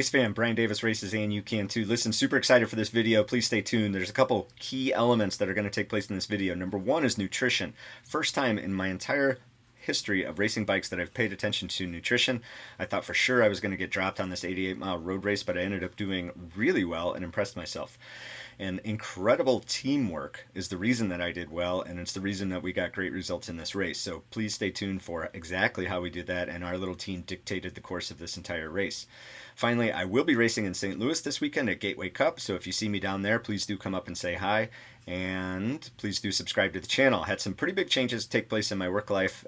Race fan, Brian Davis races and you can too. Listen, super excited for this video. Please stay tuned. There's a couple key elements that are going to take place in this video. Number one is nutrition. First time in my entire history of racing bikes that I've paid attention to nutrition. I thought for sure I was going to get dropped on this 88-mile road race, but I ended up doing really well and impressed myself. And incredible teamwork is the reason that I did well, and it's the reason that we got great results in this race. So please stay tuned for exactly how we did that, and our little team dictated the course of this entire race. Finally, I will be racing in St. Louis this weekend at Gateway Cup, so if you see me down there, please do come up and say hi, and please do subscribe to the channel. I had some pretty big changes take place in my work life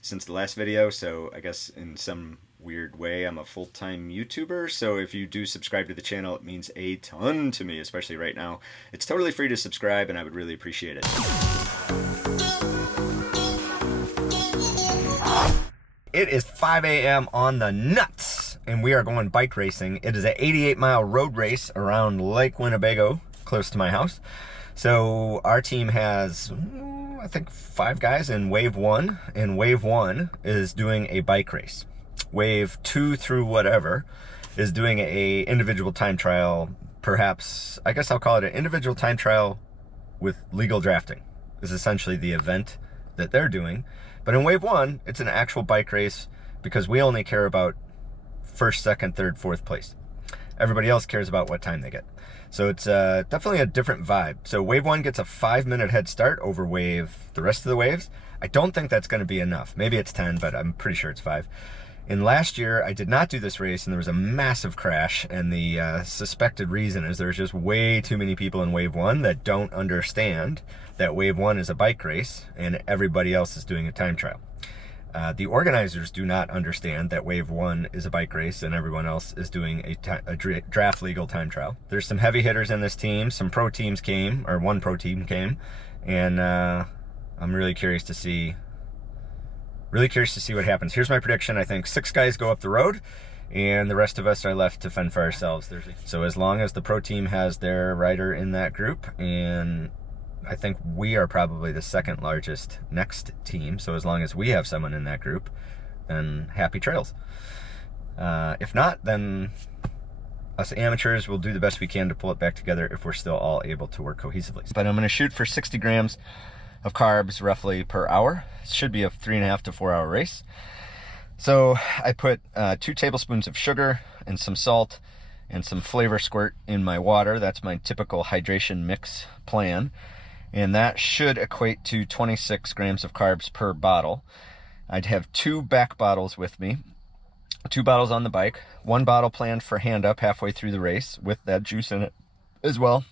since the last video, so I guess in some weird way I'm a full-time YouTuber, so if you do subscribe to the channel, it means a ton to me, especially right now. It's totally free to subscribe, and I would really appreciate it. It is 5 a.m. on the nuts, and we are going bike racing. It is an 88-mile road race around Lake Winnebago, close to my house. So our team has, I think, 5 guys in Wave 1, and Wave 1 is doing a bike race. Wave 2 through whatever is doing a individual time trial, perhaps, I guess I'll call it an individual time trial with legal drafting, is essentially the event that they're doing. But in Wave 1, it's an actual bike race because we only care about first, second, third, fourth place. Everybody else cares about what time they get. So it's definitely a different vibe. So Wave 1 gets a 5-minute head start over the rest of the waves. I don't think that's going to be enough. Maybe it's 10, but I'm pretty sure it's 5. And last year, I did not do this race, and there was a massive crash, and the suspected reason is there's just way too many people in Wave 1 that don't understand that Wave 1 is a bike race, and everybody else is doing a time trial. The organizers do not understand that Wave 1 is a bike race, and everyone else is doing a draft legal time trial. There's some heavy hitters in this team. Some pro teams came, or one pro team came, and I'm really curious to see what happens. Here's my prediction. I think 6 guys go up the road, and the rest of us are left to fend for ourselves. So as long as the pro team has their rider in that group, and I think we are probably the second largest next team, so as long as we have someone in that group, then happy trails. If not, then us amateurs will do the best we can to pull it back together if we're still all able to work cohesively. But I'm going to shoot for 60 grams of carbs roughly per hour. It should be a 3.5 to 4 hour race. So I put 2 tablespoons of sugar and some salt and some flavor squirt in my water. That's my typical hydration mix plan. And that should equate to 26 grams of carbs per bottle. I'd have 2 back bottles with me, 2 bottles on the bike, 1 bottle planned for hand up halfway through the race with that juice in it as well.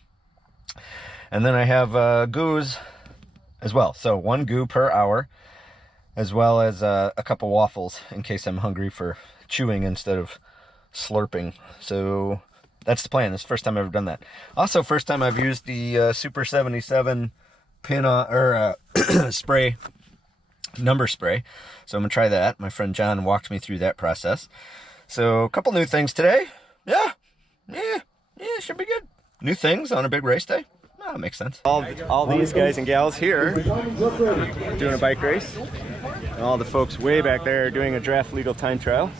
And then I have goos as well. So 1 goo per hour, as well as a couple waffles in case I'm hungry for chewing instead of slurping. So that's the plan. This is the first time I've ever done that. Also, first time I've used the Super 77 pin or spray, number spray. So I'm gonna try that. My friend John walked me through that process. So a couple new things today. Yeah, should be good. New things on a big race day. Oh, that makes sense. All these guys and gals here doing a bike race. And all the folks way back there doing a draft legal time trial.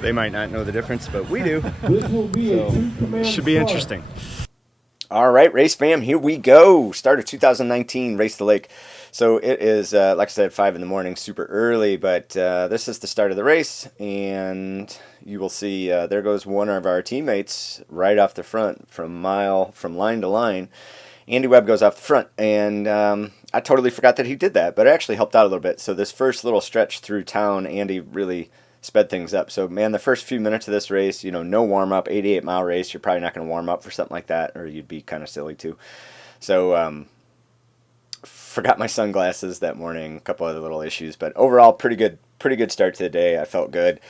They might not know the difference, but we do. So it should be interesting. All right, race fam, here we go. Start of 2019 Race the Lake. So it is, like I said, 5 in the morning, super early, but this is the start of the race, and you will see there goes one of our teammates right off the front from line to line. Andy Webb goes off the front, and I totally forgot that he did that, but it actually helped out a little bit. So this first little stretch through town, Andy really sped things up. So man, the first few minutes of this race, you know, no warm-up, 88-mile race, you're probably not going to warm up for something like that, or you'd be kind of silly too. So forgot my sunglasses that morning, a couple other little issues, but overall pretty good start to the day. I felt good.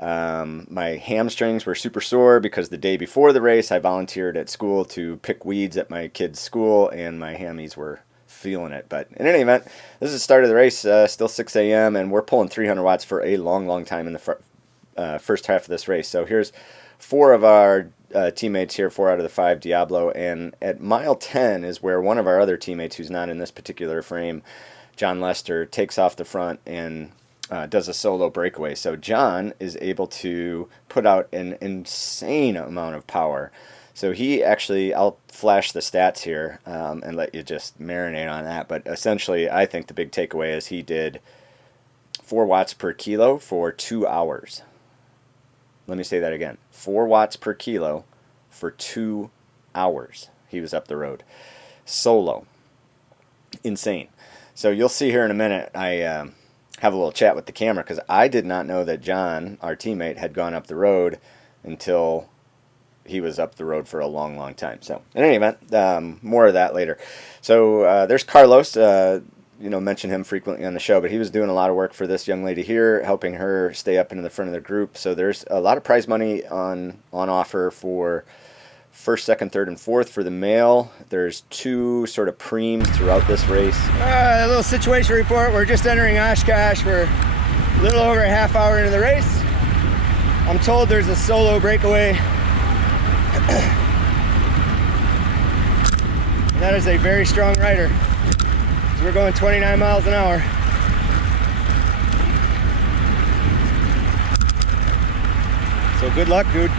My hamstrings were super sore because the day before the race I volunteered at school to pick weeds at my kids' school, and my hammies were feeling it. But in any event, this is the start of the race, still 6 a.m. and we're pulling 300 watts for a long time in the first half of this race. So here's 4 of our teammates here, 4 out of the 5 Diablo, and at mile 10 is where one of our other teammates who's not in this particular frame, John Lester, takes off the front and does a solo breakaway. So John is able to put out an insane amount of power. So he actually, I'll flash the stats here and let you just marinate on that. But essentially, I think the big takeaway is he did 4 watts per kilo for 2 hours. Let me say that again. 4 watts per kilo for 2 hours. He was up the road. Solo. Insane. So you'll see here in a minute, I have a little chat with the camera because I did not know that John, our teammate, had gone up the road until he was up the road for a long, long time. So in any event, more of that later. So there's Carlos. Mention him frequently on the show, but he was doing a lot of work for this young lady here, helping her stay up into the front of the group. So there's a lot of prize money on offer for first, second, third, and fourth for the male. There's 2 sort of preems throughout this race. A little situation report. We're just entering Oshkosh. We're a little over a half hour into the race. I'm told there's a solo breakaway. That is a very strong rider. So we're going 29 miles an hour. So good luck, dude.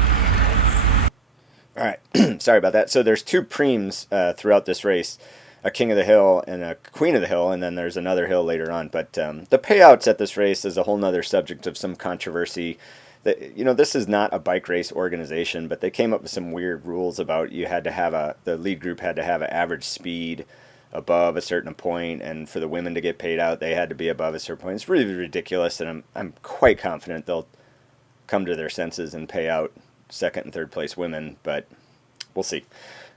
All right, sorry about that. So there's 2 preems throughout this race, a King of the Hill and a Queen of the Hill, and then there's another hill later on. But the payouts at this race is a whole nother subject of some controversy. This is not a bike race organization, but they came up with some weird rules about you had to have the lead group had to have an average speed above a certain point, and for the women to get paid out, they had to be above a certain point. It's really ridiculous, and I'm quite confident they'll come to their senses and pay out second and third place women, but we'll see.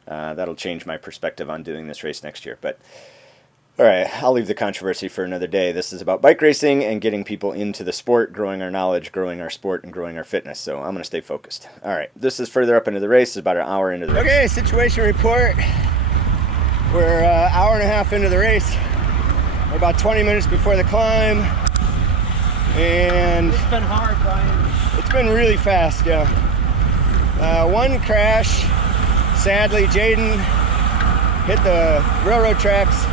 That'll change my perspective on doing this race next year. But all right, I'll leave the controversy for another day. This is about bike racing and getting people into the sport, growing our knowledge, growing our sport, and growing our fitness. So I'm going to stay focused. All right, this is further up into the race. It's about an hour into the race. Okay, situation report. We're an hour and a half into the race. We're about 20 minutes before the climb. And it's been hard, Brian. It's been really fast, yeah. One crash. Sadly, Jaden hit the railroad tracks.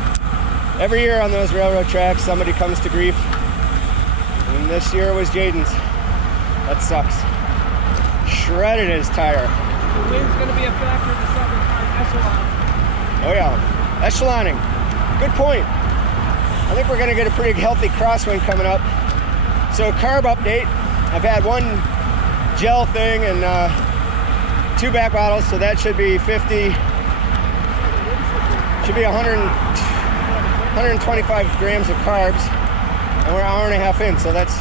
Every year on those railroad tracks, somebody comes to grief. And this year was Jaden's. That sucks. Shredded his tire. The wind's going to be a factor in the second echelon. Oh yeah, echeloning. Good point. I think we're going to get a pretty healthy crosswind coming up. So carb update. I've had 1 gel thing and 2 back bottles, so that should be 50. Should be 125 grams of carbs, and we're an hour and a half in, so that's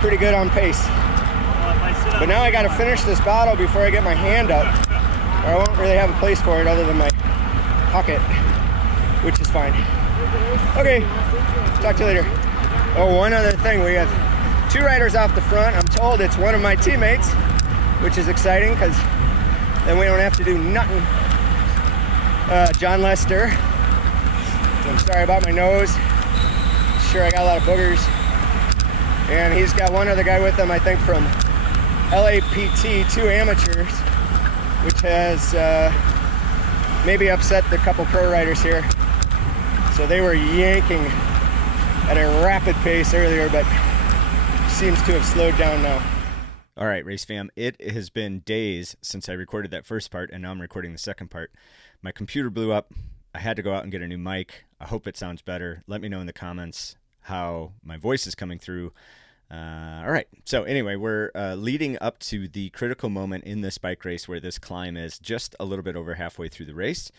pretty good on pace. But now I got to finish this bottle before I get my hand up, or I won't really have a place for it other than my pocket, which is fine. Okay, talk to you later. Oh, one other thing, we have 2 riders off the front. I'm told it's one of my teammates, which is exciting because then we don't have to do nothing. John Lester. I'm sorry about my nose. Sure, I got a lot of boogers. And he's got one other guy with him, I think from LAPT, 2 amateurs, which has maybe upset the couple pro riders here. So they were yanking at a rapid pace earlier, but seems to have slowed down now. All right, race fam, it has been days since I recorded that first part, and now I'm recording the second part. My computer blew up. I had to go out and get a new mic. I hope it sounds better. Let me know in the comments how my voice is coming through. All right, so anyway, we're leading up to the critical moment in this bike race where this climb is just a little bit over halfway through the race.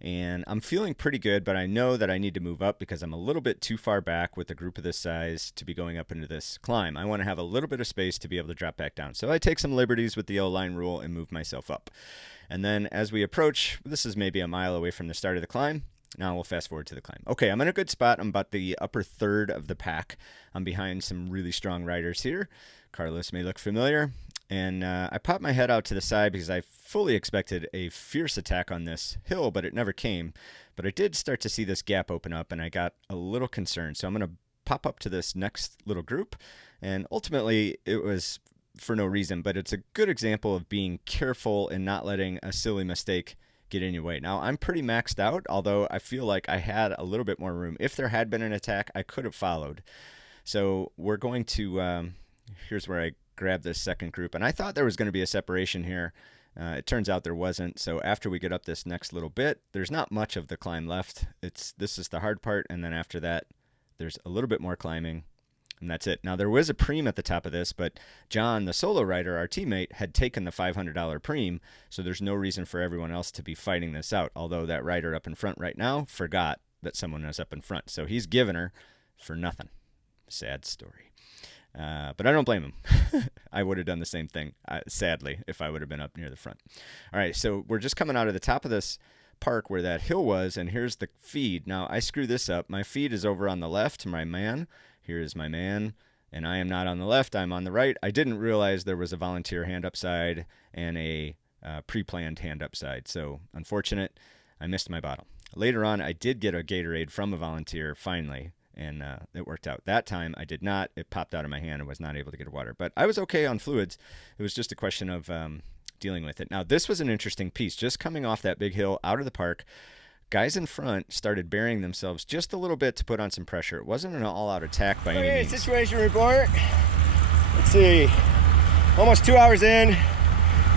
And I'm feeling pretty good, but I know that I need to move up because I'm a little bit too far back with a group of this size to be going up into this climb. I want to have a little bit of space to be able to drop back down. So I take some liberties with the O-line rule and move myself up. And then as we approach, this is maybe a mile away from the start of the climb. Now we'll fast forward to the climb. Okay, I'm in a good spot. I'm about the upper third of the pack. I'm behind some really strong riders here. Carlos may look familiar. And I popped my head out to the side because I fully expected a fierce attack on this hill, but it never came. But I did start to see this gap open up, and I got a little concerned. So I'm going to pop up to this next little group. And ultimately, it was for no reason, but it's a good example of being careful and not letting a silly mistake get in your way. Now, I'm pretty maxed out, although I feel like I had a little bit more room. If there had been an attack, I could have followed. So we're going to, here's where I grab this second group. And I thought there was going to be a separation here. It turns out there wasn't. So after we get up this next little bit, there's not much of the climb left. This is the hard part. And then after that, there's a little bit more climbing. And that's it. Now, there was a preem at the top of this, but John, the solo rider, our teammate, had taken the $500 preem, so there's no reason for everyone else to be fighting this out, although that rider up in front right now forgot that someone was up in front. So he's giving her for nothing. Sad story. But I don't blame him. I would have done the same thing, sadly, if I would have been up near the front. All right, so we're just coming out of the top of this park where that hill was, and here's the feed. Now, I screw this up. My feed is over on the left to my man. Here is my man, and I am not on the left. I'm on the right. I didn't realize there was a volunteer hand upside and a pre-planned hand upside, so unfortunate. I missed my bottle. Later on, I did get a Gatorade from a volunteer, finally, and it worked out. That time, I did not. It popped out of my hand and was not able to get water, but I was okay on fluids. It was just a question of dealing with it. Now, this was an interesting piece. Just coming off that big hill out of the park, guys in front started burying themselves just a little bit to put on some pressure. It wasn't an all-out attack by any means. Situation report. Let's see. Almost 2 hours in.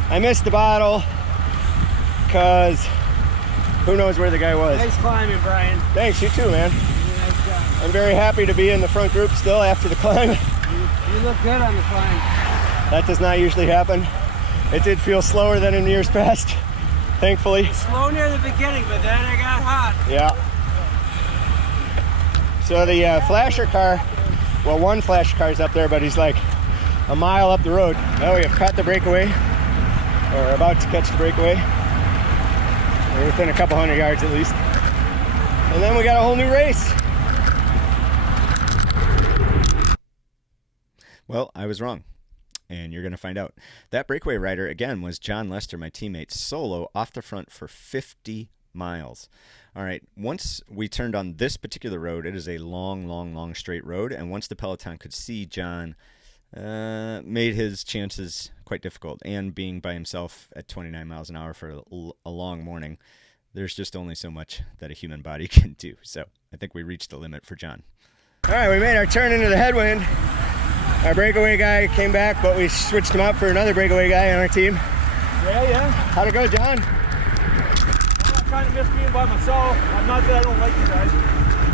I missed the bottle because who knows where the guy was. Nice climbing, Brian. Thanks, you too, man. Nice job. I'm very happy to be in the front group still after the climb. You look good on the climb. That does not usually happen. It did feel slower than in years past, thankfully. Slow near the beginning, but then it got hot. Yeah. So the flasher car, well, one flasher car's up there, but he's like a mile up the road. Now we have caught the breakaway, or about to catch the breakaway. We're within a couple hundred yards at least. And then we got a whole new race. Well, I was wrong, and you're going to find out. That breakaway rider, again, was John Lester, my teammate, solo off the front for 50 miles. All right, once we turned on this particular road, it is a long, long, long straight road, and once the peloton could see John, made his chances quite difficult. And being by himself at 29 miles an hour for a long morning, there's just only so much that a human body can do. So I think we reached the limit for John. All right, we made our turn into the headwind. Our breakaway guy came back, but we switched him out for another breakaway guy on our team. Yeah. How'd it go, John? I kind of miss being by myself. I'm not that I don't like you guys.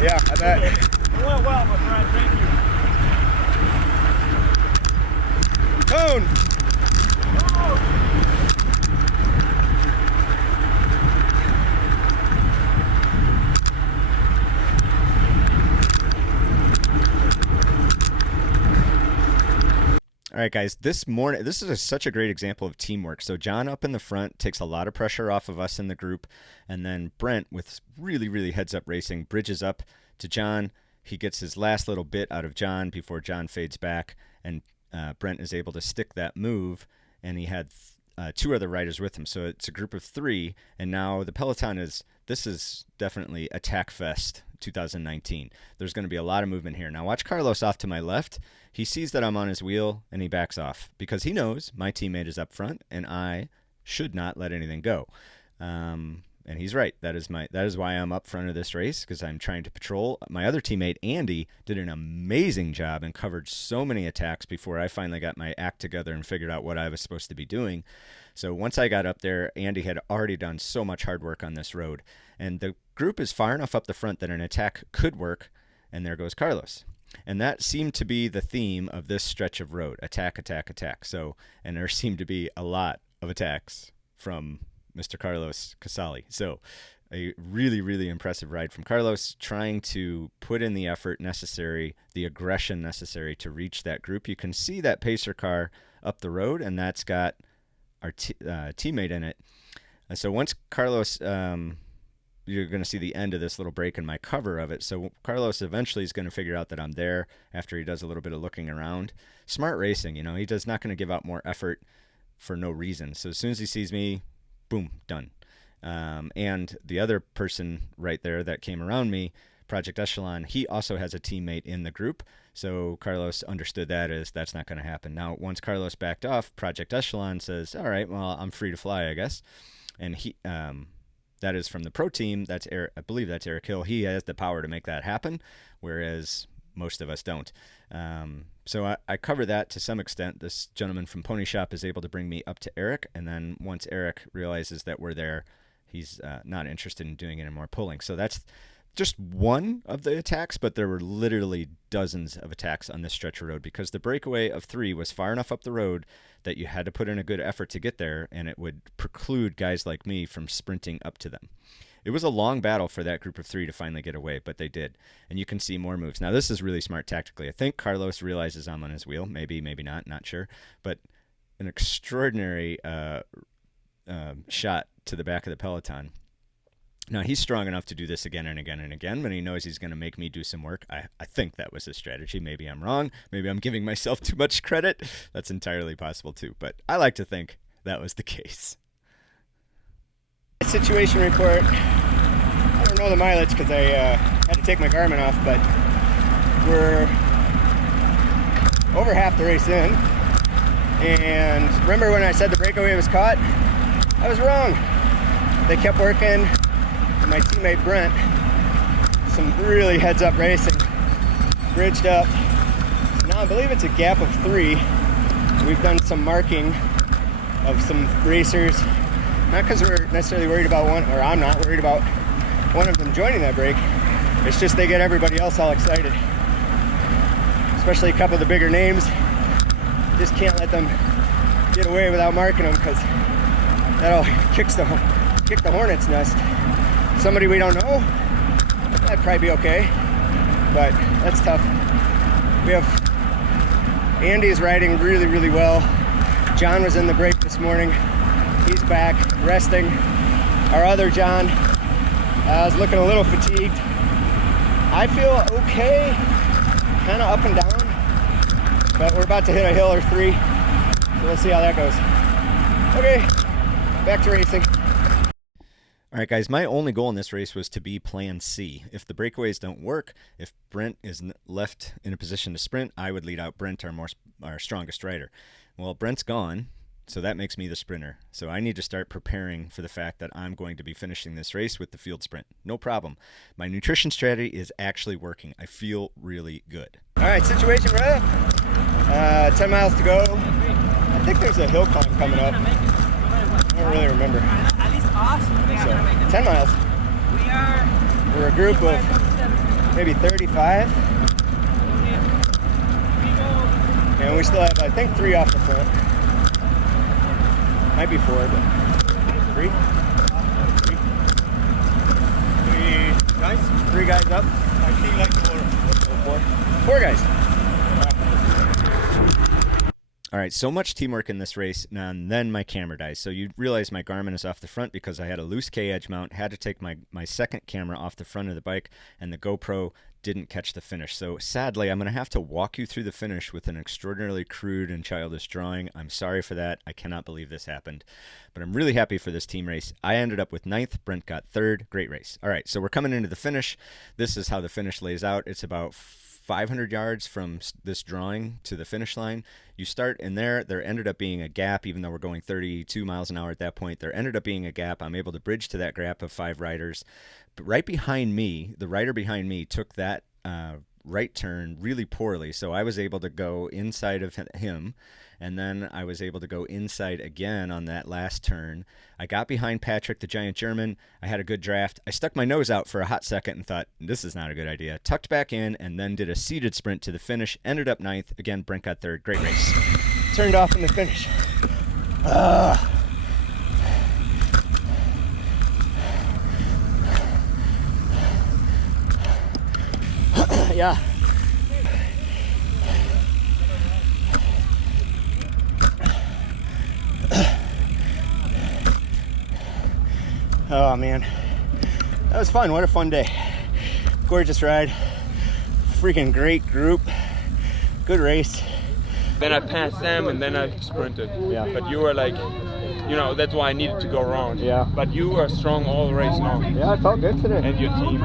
Yeah, I bet. It went well, but Brian, thank you. Cone! All right, guys, this morning, this is such a great example of teamwork. So John up in the front takes a lot of pressure off of us in the group, and then Brent, with really, really heads-up racing, bridges up to John. He gets his last little bit out of John before John fades back, and Brent is able to stick that move, and he had two other riders with him. So it's a group of three, and now the peloton this is definitely Attack Fest 2019. There's going to be a lot of movement here. Now watch Carlos off to my left. He sees that I'm on his wheel, and he backs off because he knows my teammate is up front, and I should not let anything go. And he's right. That is why I'm up front of this race, because I'm trying to patrol. My other teammate, Andy, did an amazing job and covered so many attacks before I finally got my act together and figured out what I was supposed to be doing. So once I got up there, Andy had already done so much hard work on this road. And the group is far enough up the front that an attack could work, and there goes Carlos. And that seemed to be the theme of this stretch of road: attack, attack, attack. So, and there seemed to be a lot of attacks from Mr. Carlos Casali. So a really, really impressive ride from Carlos, trying to put in the effort necessary, the aggression necessary to reach that group. You can see that pacer car up the road, and that's got our teammate in it. And so once Carlos, you're going to see the end of this little break in my cover of it. So Carlos eventually is going to figure out that I'm there after he does a little bit of looking around. Smart racing, he does not going to give out more effort for no reason. So as soon as he sees me, boom, done. And the other person right there that came around me, Project Echelon, he also has a teammate in the group. So Carlos understood that as that's not going to happen. Now, once Carlos backed off, Project Echelon says, all right, well, I'm free to fly, I guess. And he, that is from the pro team. That's Eric, I believe that's Eric Hill. He has the power to make that happen. Whereas most of us don't. So I cover that to some extent. This gentleman from Pony Shop is able to bring me up to Eric, and then once Eric realizes that we're there, he's not interested in doing any more pulling. So that's just one of the attacks, but there were literally dozens of attacks on this stretch of road because the breakaway of 3 was far enough up the road that you had to put in a good effort to get there, and it would preclude guys like me from sprinting up to them. It was a long battle for that group of 3 to finally get away, but they did. And you can see more moves. Now, this is really smart tactically. I think Carlos realizes I'm on his wheel. Maybe, maybe not sure. But an extraordinary shot to the back of the peloton. Now, he's strong enough to do this again and again and again, but he knows he's going to make me do some work. I think that was his strategy. Maybe I'm wrong. Maybe I'm giving myself too much credit. That's entirely possible, too. But I like to think that was the case. Situation report. I don't know the mileage because I had to take my Garmin off, but we're over half the race in. And remember when I said the breakaway was caught? I was wrong. They kept working. My teammate Brent, some really heads-up racing, bridged up. Now I believe it's a gap of 3. We've done some marking of some racers. Not because we're necessarily worried about one, or I'm not worried about one of them joining that break. It's just they get everybody else all excited. Especially a couple of the bigger names. Just can't let them get away without marking them because that'll kick the hornet's nest. Somebody we don't know, that'd probably be okay, but that's tough. We have Andy's riding really, really well. John was in the break this morning. He's back resting. Our other John is looking a little fatigued. I feel okay, kind of up and down, but we're about to hit a hill or 3, so we'll see how that goes. Okay, back to racing. All right, guys, my only goal in this race was to be plan C. If the breakaways don't work, if Brent is left in a position to sprint, I would lead out Brent, our strongest rider. Well, Brent's gone, so that makes me the sprinter. So I need to start preparing for the fact that I'm going to be finishing this race with the field sprint. No problem. My nutrition strategy is actually working. I feel really good. All right, situation rep. 10 miles to go. I think there's a hill climb coming up. I don't really remember. So, 10 miles. We're a group of maybe 35. And we still have, I think, 3 off the front. Might be 4, but 3? 3 guys? 3 guys up? I think like 4. 4 guys. All right, so much teamwork in this race, and then my camera dies. So you realize my Garmin is off the front because I had a loose K-edge mount, had to take my second camera off the front of the bike, and the GoPro didn't catch the finish. So sadly, I'm going to have to walk you through the finish with an extraordinarily crude and childish drawing. I'm sorry for that. I cannot believe this happened. But I'm really happy for this team race. I ended up with 9th. Brent got 3rd. Great race. All right, so we're coming into the finish. This is how the finish lays out. It's about 500 yards from this drawing to the finish line. You start in there. There ended up being a gap, even though we're going 32 miles an hour at that point. There ended up being a gap. I'm able to bridge to that gap of 5 riders. But right behind me, the rider behind me took that right turn really poorly. So I was able to go inside of him, and then I was able to go inside again on that last turn. I got behind Patrick, the giant German. I had a good draft. I stuck my nose out for a hot second and thought, this is not a good idea. Tucked back in and then did a seated sprint to the finish. Ended up 9th. Again, Brent got 3rd. Great race. Turned off in the finish. Yeah. Oh man, that was fun. What a fun day. Gorgeous ride. Freaking great group. Good race. Then I passed them and then I sprinted. Yeah. But you were like, you know, that's why I needed to go around. Yeah. But you were strong all the race long. Yeah, I felt good today. And your team.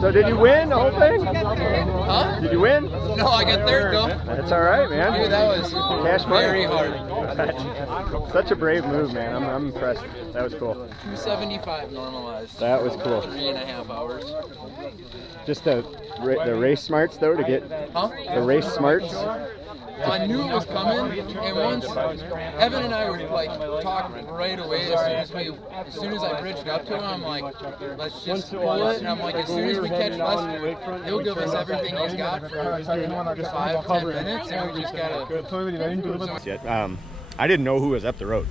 So did you win the whole thing? Huh? Did you win? No, I got third though. That's all right, man. Dude, that was Cash money. very hard. Such a brave move, man. I'm impressed. That was cool. 275 normalized. That was cool. 3.5 hours. Just the race smarts though to get Huh? the race smarts. Well, I knew it was coming, and once Evan and I were like talking right away as soon as I bridged up to him, I'm like, let's just pull it, and I'm like, as soon as we catch Lester, he'll give us everything he's got for 5-10 minutes, and we just gotta. I didn't know who was up the road,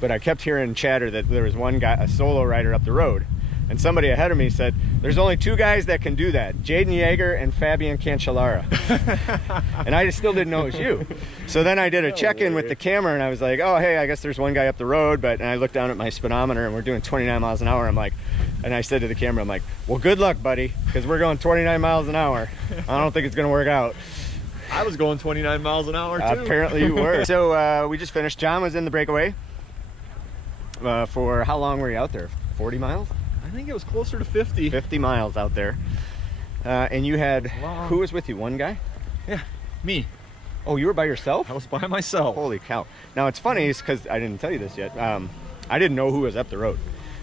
but I kept hearing chatter that there was one guy, a solo rider up the road. And somebody ahead of me said, there's only two guys that can do that, Jaden Yeager and Fabian Cancellara. And I just still didn't know it was you. So then I did a check-in with the camera and I was like, oh, hey, I guess there's one guy up the road. And I looked down at my speedometer and we're doing 29 miles an hour. I'm like, and I said to the camera, I'm like, well, good luck, buddy, because we're going 29 miles an hour. I don't think it's going to work out. I was going 29 miles an hour too. Apparently you were. So we just finished. John was in the breakaway. For how long were you out there? 40 miles? I think it was closer to 50. 50 miles out there. And you had, who was with you? One guy? Yeah, me. Oh, you were by yourself? I was by myself. Holy cow. Now it's funny, is because I didn't tell you this yet. I didn't know who was up the road,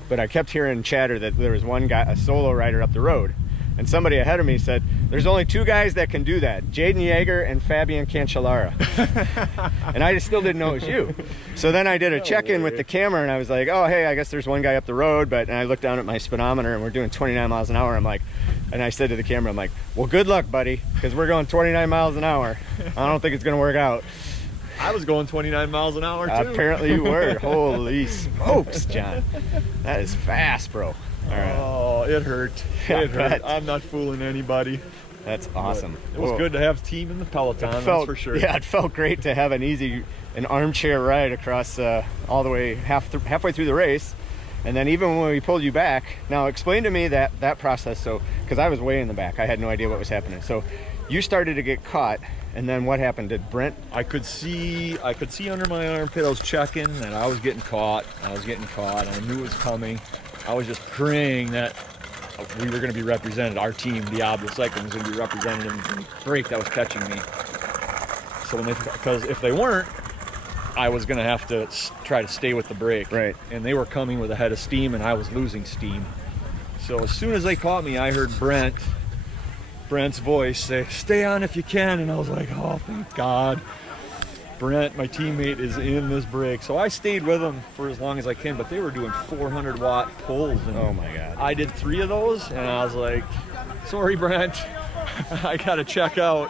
but I kept hearing chatter that there was one guy, a solo rider up the road. And somebody ahead of me said, there's only two guys that can do that, Jaden Yeager and Fabian Cancellara. And I just still didn't know it was you. So then I did a check-in with the camera and I was like, oh, hey, I guess there's one guy up the road. And I looked down at my speedometer and we're doing 29 miles an hour. I'm like, and I said to the camera, I'm like, well, good luck, buddy, because we're going 29 miles an hour. I don't think it's going to work out. I was going 29 miles an hour too. Apparently you were. Holy smokes, John. That is fast, bro. All right. Oh, it hurt. It hurt. I'm not fooling anybody. That's awesome. It was good to have a team in the peloton, that's for sure. Yeah, it felt great to have an armchair ride across all the way halfway through the race. And then even when we pulled you back, now explain to me that process. So, because I was way in the back, I had no idea what was happening. So you started to get caught, and then what happened? Did Brent? I could see under my armpit. I was checking, and I was getting caught. I knew it was coming. I was just praying that we were going to be represented. Our team, the Diablo Cycling, was going to be represented in the break that was catching me. So because if they weren't, I was going to have to try to stay with the break. Right. And they were coming with a head of steam, and I was losing steam. So as soon as they caught me, I heard Brent's voice say, "Stay on if you can," and I was like, oh, thank God. Brent, my teammate, is in this break. So I stayed with them for as long as I can, but they were doing 400-watt pulls. And oh my God. I did 3 of those, and I was like, sorry, Brent, I got to check out.